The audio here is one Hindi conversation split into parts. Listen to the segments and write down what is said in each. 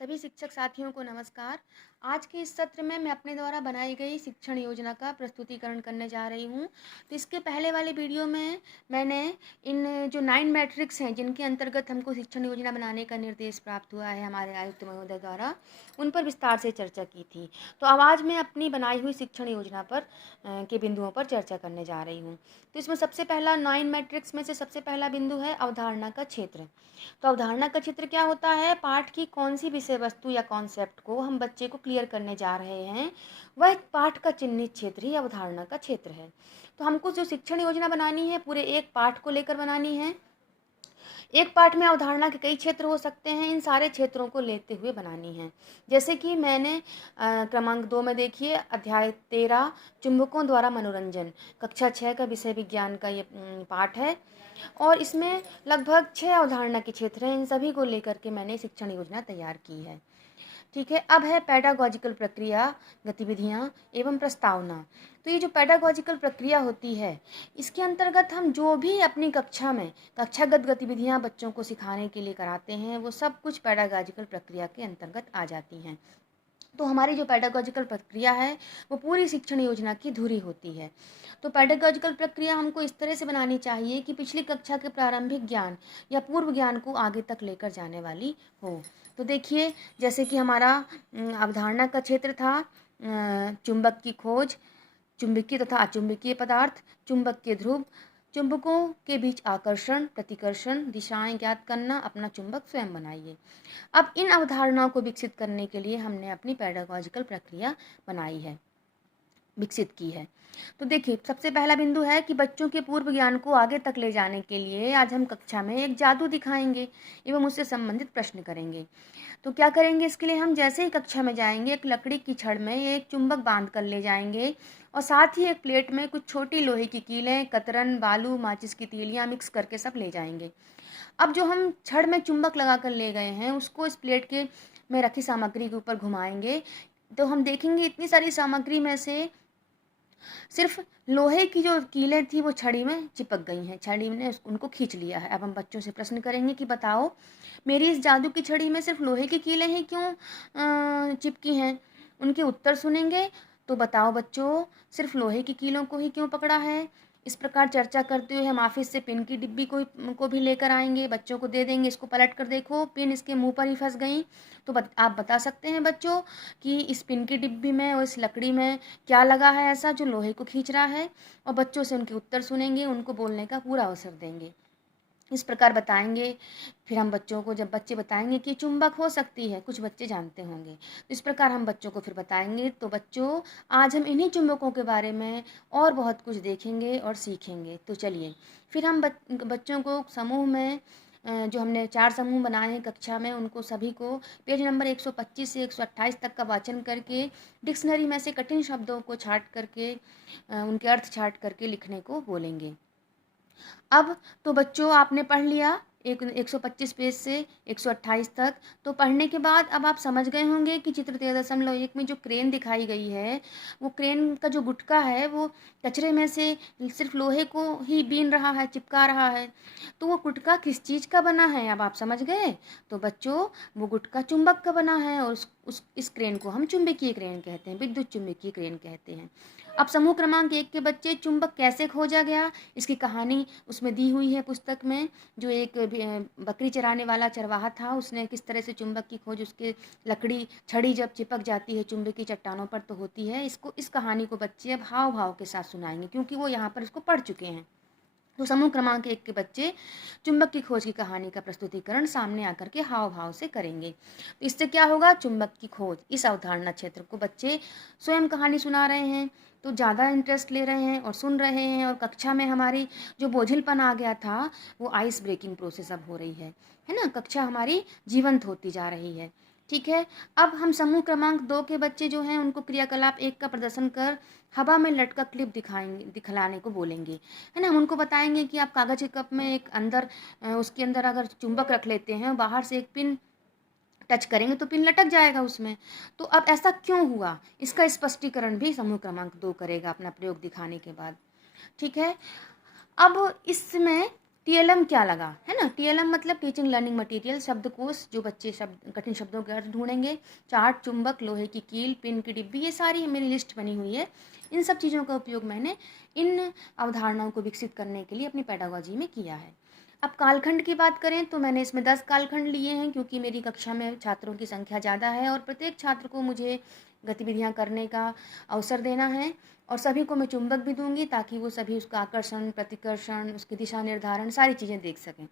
सभी शिक्षक साथियों को नमस्कार। आज के इस सत्र में मैं अपने द्वारा बनाई गई शिक्षण योजना का प्रस्तुतिकरण करने जा रही हूँ। तो इसके पहले वाले वीडियो में मैंने इन जो 9 मैट्रिक्स हैं जिनके अंतर्गत हमको शिक्षण योजना बनाने का निर्देश प्राप्त हुआ है हमारे आयुक्त महोदय द्वारा, उन पर विस्तार से चर्चा की थी। तो अब आज मैं अपनी बनाई हुई शिक्षण योजना पर के बिंदुओं पर चर्चा करने जा रही हूँ। तो इसमें सबसे पहला 9 मैट्रिक्स में से सबसे पहला बिंदु है अवधारणा का क्षेत्र। तो अवधारणा का चित्र क्या होता है? पाठ की कौन सी विषय वस्तु या कॉन्सेप्ट को हम बच्चे को क्लियर करने जा रहे हैं, वह पाठ का चिन्हित क्षेत्र ही अवधारणा का क्षेत्र है। तो हमको जो शिक्षण योजना बनानी है पूरे एक पाठ को लेकर बनानी है। एक पाठ में अवधारणा के कई क्षेत्र हो सकते हैं, इन सारे क्षेत्रों को लेते हुए बनानी है। जैसे कि मैंने क्रमांक 2 में देखिए अध्याय 13 चुंबकों द्वारा मनोरंजन, कक्षा 6 का विषय विज्ञान का ये पाठ है और इसमें लगभग 6 अवधारणा के क्षेत्र हैं। इन सभी को लेकर के मैंने शिक्षण योजना तैयार की है। ठीक है, अब है पेडागॉजिकल प्रक्रिया, गतिविधियाँ एवं प्रस्तावना। तो ये जो पेडागॉजिकल प्रक्रिया होती है, इसके अंतर्गत हम जो भी अपनी कक्षा में कक्षागत गतिविधियाँ बच्चों को सिखाने के लिए कराते हैं, वो सब कुछ पेडागॉजिकल प्रक्रिया के अंतर्गत आ जाती हैं। तो हमारी जो पेडागॉजिकल प्रक्रिया है वो पूरी शिक्षण योजना की धुरी होती है। तो पेडागॉजिकल प्रक्रिया हमको इस तरह से बनानी चाहिए कि पिछली कक्षा के प्रारंभिक ज्ञान या पूर्व ज्ञान को आगे तक लेकर जाने वाली हो। तो देखिए, जैसे कि हमारा अवधारणा का क्षेत्र था चुंबक की खोज, चुंबकीय तथा अचुंबकीय पदार्थ, चुंबक के ध्रुव, चुंबकों के बीच आकर्षण, प्रतिकर्षण, दिशाएं ज्ञात करना, अपना चुंबक स्वयं बनाइए। अब इन अवधारणाओं को विकसित करने के लिए हमने अपनी पेडागॉजिकल प्रक्रिया बनाई है, विकसित की है। तो देखिए, सबसे पहला बिंदु है कि बच्चों के पूर्व ज्ञान को आगे तक ले जाने के लिए आज हम कक्षा में एक जादू दिखाएंगे एवं उससे संबंधित प्रश्न करेंगे। तो क्या करेंगे इसके लिए? हम जैसे ही कक्षा में जाएंगे एक लकड़ी की छड़ में एक चुंबक बांध कर ले जाएंगे और साथ ही एक प्लेट में कुछ छोटी लोहे की कीलें, कतरन, बालू, माचिस की तीलियां मिक्स करके सब ले जाएंगे। अब जो हम छड़ में चुंबक लगा कर ले गए हैं उसको इस प्लेट के में रखी सामग्री के ऊपर घुमाएंगे। तो हम देखेंगे इतनी सारी सामग्री में से सिर्फ लोहे की जो कीलें थी वो छड़ी में चिपक गई हैं, छड़ी ने उनको खींच लिया है। अब हम बच्चों से प्रश्न करेंगे कि बताओ मेरी इस जादू की छड़ी में सिर्फ लोहे की कीलें ही क्यों चिपकी हैं? उनके उत्तर सुनेंगे। तो बताओ बच्चों, सिर्फ लोहे की कीलों को ही क्यों पकड़ा है? इस प्रकार चर्चा करते हुए हम ऑफिस से पिन की डिब्बी को भी लेकर आएंगे, बच्चों को दे देंगे, इसको पलट कर देखो पिन इसके मुंह पर ही फंस गई। तो आप बता सकते हैं बच्चों कि इस पिन की डिब्बी में और इस लकड़ी में क्या लगा है ऐसा जो लोहे को खींच रहा है? और बच्चों से उनके उत्तर सुनेंगे, उनको बोलने का पूरा अवसर देंगे। इस प्रकार बताएंगे। फिर हम बच्चों को, जब बच्चे बताएंगे कि चुंबक हो सकती है, कुछ बच्चे जानते होंगे, तो इस प्रकार हम बच्चों को फिर बताएंगे। तो बच्चों, आज हम इन्हीं चुंबकों के बारे में और बहुत कुछ देखेंगे और सीखेंगे। तो चलिए फिर हम बच्चों को समूह में जो हमने 4 समूह बनाए हैं कक्षा में, उनको सभी को पेज नंबर 125 से 128 तक का वाचन करके डिक्शनरी में से कठिन शब्दों को छांट करके उनके अर्थ छांट करके लिखने को बोलेंगे। अब तो बच्चों आपने पढ़ लिया 125 पेज से 128 तक। तो पढ़ने के बाद अब आप समझ गए होंगे कि चित्र 13.1 में जो क्रेन दिखाई गई है, वो क्रेन का जो गुटका है वो कचरे में से सिर्फ लोहे को ही बीन रहा है, चिपका रहा है। तो वो गुटका किस चीज़ का बना है, अब आप समझ गए? तो बच्चों, वो गुटका चुंबक का बना है और इस क्रेन को हम चुंबकीय क्रेन कहते हैं, विद्युत चुंबकीय क्रेन कहते हैं। अब समूह क्रमांक 1 के बच्चे, चुंबक कैसे खोजा गया, इसकी कहानी उसमें दी हुई है पुस्तक में। जो एक बकरी चराने वाला चरवाहा था, उसने किस तरह से चुंबक की खोज, उसके लकड़ी छड़ी जब चिपक जाती है चुंबकीय चट्टानों पर तो होती है। इस कहानी को बच्चे अब हाव भाव के साथ सुनाएंगे क्योंकि वो यहाँ पर इसको पढ़ चुके हैं। तो समूह क्रमांक 1 के बच्चे चुंबक की खोज की कहानी का प्रस्तुतिकरण सामने आकर के हाव भाव से करेंगे। तो इससे क्या होगा? चुंबक की खोज, इस अवधारणा क्षेत्र को बच्चे स्वयं कहानी सुना रहे हैं तो ज़्यादा इंटरेस्ट ले रहे हैं और सुन रहे हैं, और कक्षा में हमारी जो बोझिलपन आ गया था वो आइस ब्रेकिंग प्रोसेस अब हो रही है ना? कक्षा हमारी जीवंत होती जा रही है। ठीक है, अब हम समूह क्रमांक 2 के बच्चे जो हैं उनको क्रियाकलाप 1 का प्रदर्शन कर हवा में लटका क्लिप दिखलाने को बोलेंगे, है ना? हम उनको बताएंगे कि आप कागज़ के कप में एक अंदर उसके अंदर अगर चुंबक रख लेते हैं, बाहर से एक पिन टच करेंगे तो पिन लटक जाएगा उसमें। तो अब ऐसा क्यों हुआ, इसका स्पष्टीकरण भी समूह क्रमांक 2 करेगा अपना प्रयोग दिखाने के बाद। ठीक है, अब इसमें टीएलएम क्या लगा, है ना। टीएलएम मतलब टीचिंग लर्निंग मटेरियल, शब्दकोश, जो बच्चे कठिन शब्दों के अर्थ ढूंढेंगे, चार्ट, चुंबक, लोहे की कील, पिन की डिब्बी, ये सारी मेरी लिस्ट बनी हुई है। इन सब चीज़ों का उपयोग मैंने इन अवधारणाओं को विकसित करने के लिए अपनी पेडागोजी में किया है। अब कालखंड की बात करें तो मैंने इसमें 10 कालखंड लिए हैं, क्योंकि मेरी कक्षा में छात्रों की संख्या ज़्यादा है और प्रत्येक छात्र को मुझे गतिविधियाँ करने का अवसर देना है। और सभी को मैं चुंबक भी दूंगी ताकि वो सभी उसका आकर्षण, प्रतिकर्षण, उसकी दिशा निर्धारण सारी चीज़ें देख सकें।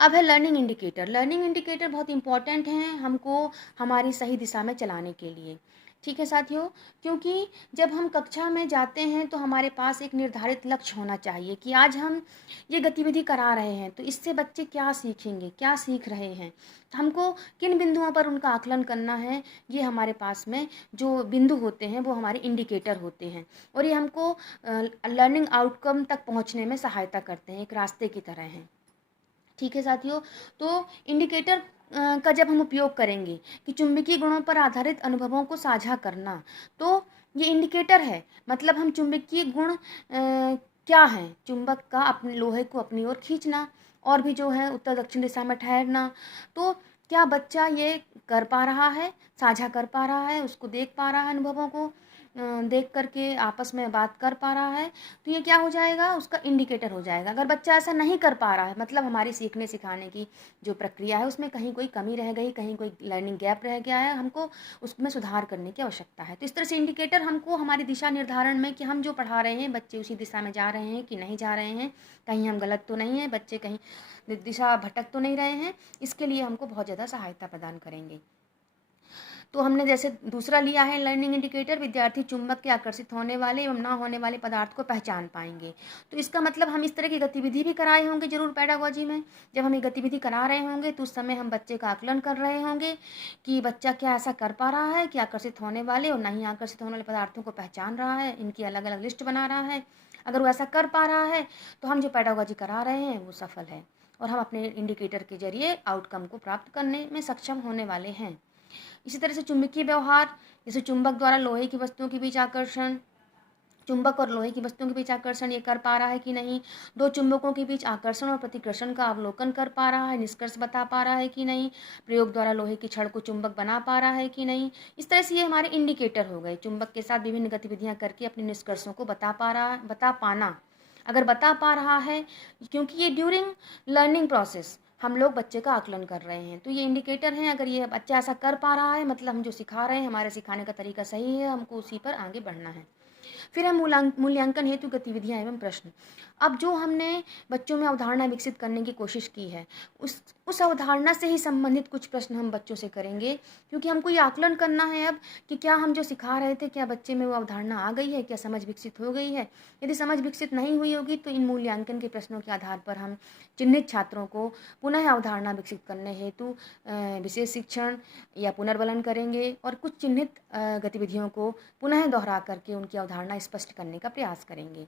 अब है लर्निंग इंडिकेटर। लर्निंग इंडिकेटर बहुत इंपॉर्टेंट हैं हमको हमारी सही दिशा में चलाने के लिए, ठीक है साथियों। क्योंकि जब हम कक्षा में जाते हैं तो हमारे पास एक निर्धारित लक्ष्य होना चाहिए कि आज हम ये गतिविधि करा रहे हैं तो इससे बच्चे क्या सीखेंगे, क्या सीख रहे हैं, तो हमको किन बिंदुओं पर उनका आकलन करना है। ये हमारे पास में जो बिंदु होते हैं वो हमारे इंडिकेटर होते हैं और ये हमको लर्निंग आउटकम तक पहुंचने में सहायता करते हैं, एक रास्ते की तरह हैं, ठीक है साथियों। तो इंडिकेटर का जब हम उपयोग करेंगे कि चुंबकीय गुणों पर आधारित अनुभवों को साझा करना, तो ये इंडिकेटर है। मतलब हम चुंबकीय गुण क्या हैं, चुंबक का अपने लोहे को अपनी ओर खींचना, और भी जो है उत्तर दक्षिण दिशा में ठहरना। तो क्या बच्चा ये कर पा रहा है, साझा कर पा रहा है, उसको देख पा रहा है, अनुभवों को देख करके आपस में बात कर पा रहा है, तो ये क्या हो जाएगा, उसका इंडिकेटर हो जाएगा। अगर बच्चा ऐसा नहीं कर पा रहा है, मतलब हमारी सीखने सिखाने की जो प्रक्रिया है उसमें कहीं कोई कमी रह गई, कहीं कोई लर्निंग गैप रह गया है, हमको उसमें सुधार करने की आवश्यकता है। तो इस तरह से इंडिकेटर हमको हमारी दिशा निर्धारण में कि हम जो पढ़ा रहे हैं बच्चे उसी दिशा में जा रहे हैं कि नहीं जा रहे हैं, कहीं हम गलत तो नहीं हैं, बच्चे कहीं दिशा भटक तो नहीं रहे हैं, इसके लिए हमको बहुत ज़्यादा सहायता प्रदान करेंगे। तो हमने जैसे दूसरा लिया है लर्निंग इंडिकेटर, विद्यार्थी चुंबक के आकर्षित होने वाले एवं ना होने वाले पदार्थ को पहचान पाएंगे। तो इसका मतलब हम इस तरह की गतिविधि भी कराए होंगे जरूर पेडागोजी में। जब हम ये गतिविधि करा रहे होंगे तो उस समय हम बच्चे का आकलन कर रहे होंगे कि बच्चा क्या ऐसा कर पा रहा है कि आकर्षित होने वाले और नहीं आकर्षित होने वाले पदार्थों को पहचान रहा है, इनकी अलग अलग लिस्ट बना रहा है। अगर वो ऐसा कर पा रहा है तो हम जो पेडागोजी करा रहे हैं वो सफल है और हम अपने इंडिकेटर के जरिए आउटकम को प्राप्त करने में सक्षम होने वाले हैं। इसी तरह से चुंबकीय व्यवहार, जैसे चुंबक द्वारा लोहे की वस्तुओं के बीच आकर्षण, चुंबक और लोहे की वस्तुओं के बीच आकर्षण ये कर पा रहा है कि नहीं, दो चुंबकों के बीच आकर्षण और प्रतिकर्षण का अवलोकन कर पा रहा है, निष्कर्ष बता पा रहा है कि नहीं, प्रयोग द्वारा लोहे की छड़ को चुंबक बना पा रहा है कि नहीं। इस तरह से ये हमारे इंडिकेटर हो गए, चुंबक के साथ विभिन्न गतिविधियां करके अपने निष्कर्षों को बता पाना। अगर बता पा रहा है, क्योंकि ये ड्यूरिंग लर्निंग प्रोसेस हम लोग बच्चे का आकलन कर रहे हैं, तो ये इंडिकेटर हैं। अगर ये बच्चा ऐसा कर पा रहा है मतलब हम जो सिखा रहे हैं, हमारे सिखाने का तरीका सही है, हमको उसी पर आगे बढ़ना है। फिर है मूल्यांकन हेतु गतिविधियां एवं प्रश्न। अब जो हमने बच्चों में अवधारणा विकसित करने की कोशिश की है, उस अवधारणा से ही संबंधित कुछ प्रश्न हम बच्चों से करेंगे, क्योंकि हमको ये आकलन करना है अब कि क्या हम जो सिखा रहे थे क्या बच्चे में वो अवधारणा आ गई है, क्या समझ विकसित हो गई है। यदि समझ विकसित नहीं हुई होगी तो इन मूल्यांकन के प्रश्नों के आधार पर हम चिन्हित छात्रों को पुनः अवधारणा विकसित करने हेतु विशेष शिक्षण या पुनर्बलन करेंगे और कुछ चिन्हित गतिविधियों को पुनः दोहरा करके उनकी अवधारणा स्पष्ट करने का प्रयास करेंगे।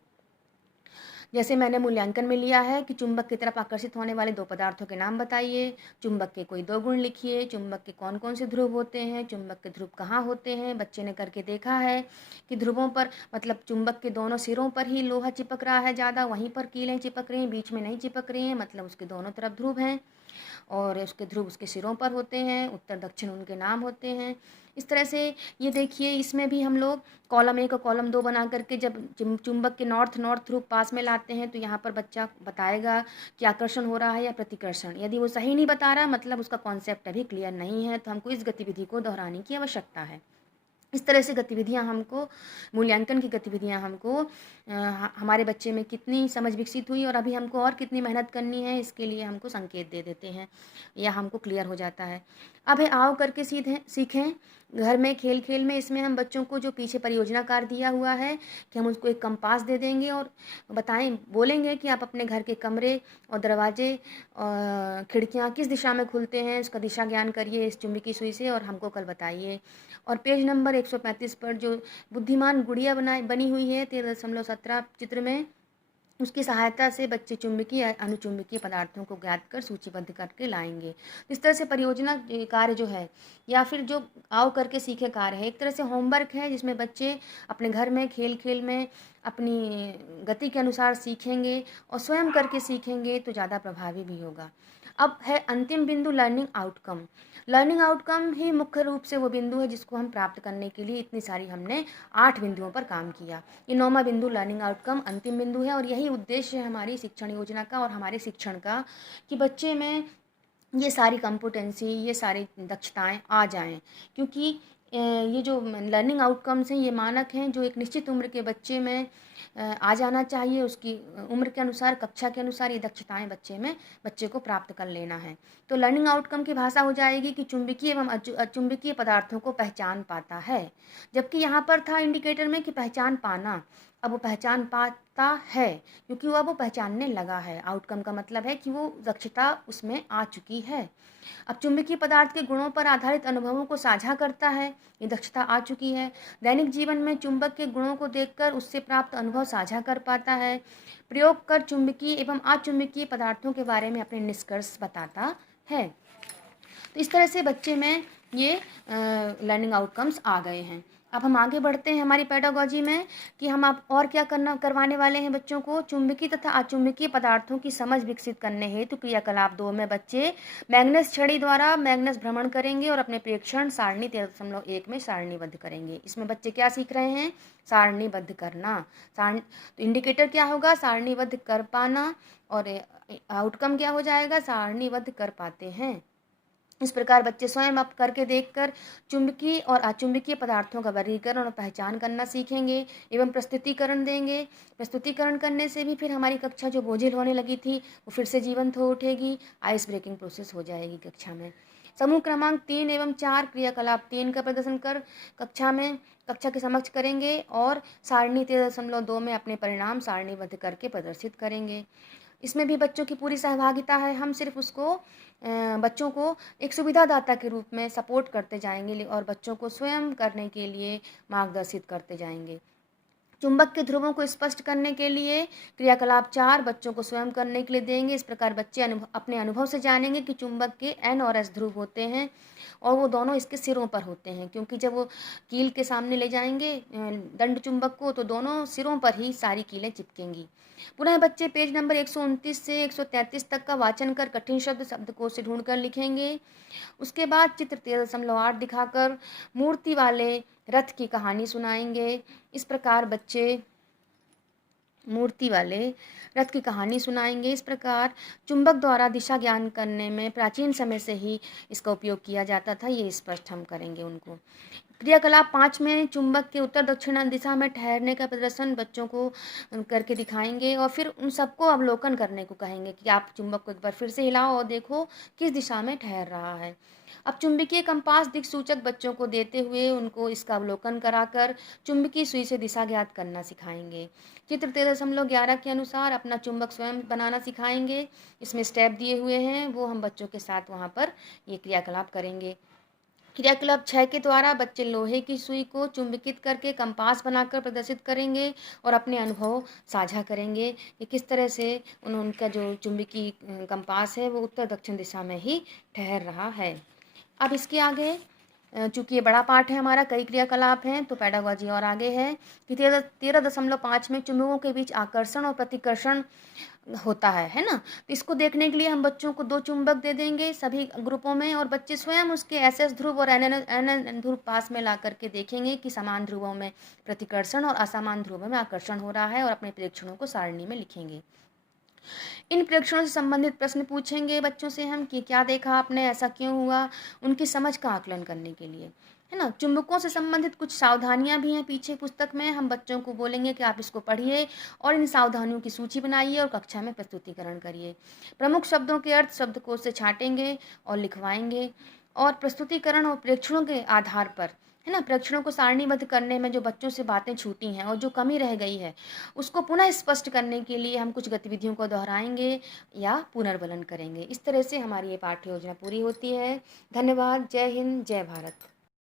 जैसे मैंने मूल्यांकन में लिया है कि चुंबक की तरफ आकर्षित होने वाले दो पदार्थों के नाम बताइए, चुंबक के कोई 2 गुण लिखिए, चुंबक के कौन कौन से ध्रुव होते हैं, चुंबक के ध्रुव कहाँ होते हैं। बच्चे ने करके देखा है कि ध्रुवों पर मतलब चुंबक के दोनों सिरों पर ही लोहा चिपक रहा है ज़्यादा, वहीं पर कीलें चिपक रही हैं, बीच में नहीं चिपक रही हैं, मतलब उसके दोनों तरफ ध्रुव हैं और उसके ध्रुव उसके सिरों पर होते हैं, उत्तर दक्षिण उनके नाम होते हैं। इस तरह से ये देखिए, इसमें भी हम लोग कॉलम 1 और कॉलम 2 बना करके जब चुंबक के नॉर्थ ध्रुव पास में लाते हैं तो यहाँ पर बच्चा बताएगा कि आकर्षण हो रहा है या प्रतिकर्षण। यदि वो सही नहीं बता रहा मतलब उसका कॉन्सेप्ट अभी क्लियर नहीं है, तो हमको इस गतिविधि को दोहराने की आवश्यकता है। इस तरह से गतिविधियां हमको, मूल्यांकन की गतिविधियां हमको हमारे बच्चे में कितनी समझ विकसित हुई और अभी हमको और कितनी मेहनत करनी है इसके लिए हमको संकेत दे देते हैं या हमको क्लियर हो जाता है। अब है आओ करके सीखें। घर में खेल खेल में इसमें हम बच्चों को जो पीछे परियोजना कार्य दिया हुआ है कि हम उसको एक कंपास दे देंगे और बोलेंगे कि आप अपने घर के कमरे और दरवाजे और खिड़कियाँ किस दिशा में खुलते हैं, उसका दिशा ज्ञान करिए इस चुंबकीय सुई से और हमको कल बताइए। और पेज नंबर 135 पर जो बुद्धिमान गुड़िया बनी हुई है 13.17 चित्र में, उसकी सहायता से बच्चे चुंबकीय अनुचुंबकीय पदार्थों को ज्ञात कर सूचीबद्ध करके लाएंगे। इस तरह से परियोजना कार्य जो है या फिर जो आओ करके सीखे कार्य है, एक तरह से होमवर्क है जिसमें बच्चे अपने घर में खेल खेल में अपनी गति के अनुसार सीखेंगे और स्वयं करके सीखेंगे तो ज़्यादा प्रभावी भी होगा। अब है अंतिम बिंदु, लर्निंग आउटकम। लर्निंग आउटकम ही मुख्य रूप से वो बिंदु है जिसको हम प्राप्त करने के लिए इतनी सारी हमने 8 बिंदुओं पर काम किया। ये 9वां बिंदु लर्निंग आउटकम अंतिम बिंदु है और यही उद्देश्य है हमारी शिक्षण योजना का और हमारे शिक्षण का, कि बच्चे में ये सारी कॉम्पिटेंसी, ये सारी दक्षताएं आ जाएं। क्योंकि ये जो लर्निंग आउटकम्स हैं ये मानक हैं जो एक निश्चित उम्र के बच्चे में आ जाना चाहिए। उसकी उम्र के अनुसार, कक्षा के अनुसार ये दक्षताएं बच्चे को प्राप्त कर लेना है। तो लर्निंग आउटकम की भाषा हो जाएगी कि चुंबकीय एवं अचुंबकीय पदार्थों को पहचान पाता है। जबकि यहाँ पर था इंडिकेटर में कि पहचान पाना, अब वो पहचान पाता है क्योंकि वो अब वो पहचानने लगा है। आउटकम का मतलब है कि वो दक्षता उसमें आ चुकी है। अब चुंबकीय पदार्थ के गुणों पर आधारित अनुभवों को साझा करता है, ये दक्षता आ चुकी है। दैनिक जीवन में चुंबक के गुणों को देखकर उससे प्राप्त अनुभव साझा कर पाता है। प्रयोग कर चुंबकीय एवं अचुंबकीय पदार्थों के बारे में अपने निष्कर्ष बताता है। तो इस तरह से बच्चे में ये लर्निंग आउटकम्स आ गए हैं। अब हम आगे बढ़ते हैं हमारी पेडागोजी में कि हम अब और क्या करवाने वाले हैं बच्चों को। चुंबकीय तथा अचुंबकीय पदार्थों की समझ विकसित करने हेतु क्रियाकलाप 2 में बच्चे मैग्नस छड़ी द्वारा मैग्नस भ्रमण करेंगे और अपने प्रेक्षण सारणी 13.1 में सारणीबद्ध करेंगे। इसमें बच्चे क्या सीख रहे हैं? सारणीबद्ध करना। तो इंडिकेटर क्या होगा? सारणीबद्ध कर पाना, और आउटकम क्या हो जाएगा? सारणीबद्ध कर पाते हैं। इस प्रकार बच्चे स्वयं अब करके देखकर चुंबकीय और अचुंबकीय पदार्थों का वर्गीकरण और पहचान करना सीखेंगे एवं प्रस्तुतिकरण देंगे। प्रस्तुतिकरण करने से भी फिर हमारी कक्षा जो बोझिल होने लगी थी वो फिर से जीवंत हो उठेगी, आइस ब्रेकिंग प्रोसेस हो जाएगी कक्षा में। समूह क्रमांक 3 एवं 4 क्रियाकलाप 3 का प्रदर्शन कर कक्षा के समक्ष करेंगे और सारणी 13.2 में अपने परिणाम सारणीबद्ध करके प्रदर्शित करेंगे। इसमें भी बच्चों की पूरी सहभागिता है। हम सिर्फ बच्चों को एक सुविधादाता के रूप में सपोर्ट करते जाएंगे और बच्चों को स्वयं करने के लिए मार्गदर्शित करते जाएंगे। चुंबक के ध्रुवों को स्पष्ट करने के लिए क्रियाकलाप 4 बच्चों को स्वयं करने के लिए देंगे। इस प्रकार बच्चे अपने अनुभव से जानेंगे कि चुंबक के N और S ध्रुव होते हैं और वो दोनों इसके सिरों पर होते हैं, क्योंकि जब वो कील के सामने ले जाएंगे दंड चुंबक को तो दोनों सिरों पर ही सारी कीलें चिपकेंगी। पुनः बच्चे पेज नंबर 129 से 133 तक का वाचन कर कठिन शब्दकोश से ढूंढकर लिखेंगे। उसके बाद चित्र 13.8 दिखाकर मूर्ति वाले रथ की कहानी सुनाएंगे। इस प्रकार बच्चे मूर्ति वाले रथ की कहानी सुनाएंगे। इस प्रकार चुंबक द्वारा दिशा ज्ञान करने में प्राचीन समय से ही इसका उपयोग किया जाता था, ये स्पष्ट हम करेंगे उनको। क्रियाकलाप 5 में चुंबक के उत्तर दक्षिण दिशा में ठहरने का प्रदर्शन बच्चों को करके दिखाएंगे और फिर उन सबको अवलोकन करने को कहेंगे कि आप चुंबक को एक बार फिर से हिलाओ और देखो किस दिशा में ठहर रहा है। अब चुंबकीय कंपास दिक्सूचक बच्चों को देते हुए उनको इसका अवलोकन कराकर चुंबकीय सुई से दिशा ज्ञात करना सिखाएंगे। चित्र 13.11 के अनुसार अपना चुंबक स्वयं बनाना सिखाएंगे। इसमें स्टेप दिए हुए हैं, वो हम बच्चों के साथ वहाँ पर ये क्रियाकलाप करेंगे। क्रियाकलाप 6 के द्वारा बच्चे लोहे की सुई को चुंबकित करके कंपास बनाकर प्रदर्शित करेंगे और अपने अनुभव साझा करेंगे कि किस तरह से उनका जो चुंबकीय कंपास है वो उत्तर दक्षिण दिशा में ही ठहर रहा है। अब इसके आगे चूँकि ये बड़ा पाठ है हमारा, कई क्रियाकलाप हैं, तो पेडागोजी और आगे है कि 13.5 में चुंबकों के बीच आकर्षण और प्रतिकर्षण होता है ना। तो इसको देखने के लिए हम बच्चों को 2 चुंबक दे देंगे सभी ग्रुपों में और बच्चे स्वयं उसके SS ध्रुव और NN ध्रुव पास में ला करके देखेंगे कि समान ध्रुवों में प्रतिकर्षण और असमान ध्रुवों में आकर्षण हो रहा है और अपने प्रेक्षणों को सारणी में लिखेंगे। इन प्रेक्षणों से संबंधित प्रश्न पूछेंगे बच्चों से हम कि क्या देखा आपने, ऐसा क्यों हुआ, उनकी समझ का आकलन करने के लिए, है ना। चुंबकों से संबंधित कुछ सावधानियां भी हैं पीछे पुस्तक में, हम बच्चों को बोलेंगे कि आप इसको पढ़िए और इन सावधानियों की सूची बनाइए और कक्षा में प्रस्तुतिकरण करिए। प्रमुख शब्दों के अर्थ शब्दकोश से छांटेंगे और लिखवाएंगे और प्रस्तुतिकरण और प्रेक्षणों के आधार पर, है ना, प्रेक्षणों को सारणीबद्ध करने में जो बच्चों से बातें छूटी हैं और जो कमी रह गई है उसको पुनः स्पष्ट करने के लिए हम कुछ गतिविधियों को दोहराएंगे या पुनर्वलन करेंगे। इस तरह से हमारी ये पाठ्य योजना पूरी होती है। धन्यवाद। जय हिंद, जय भारत।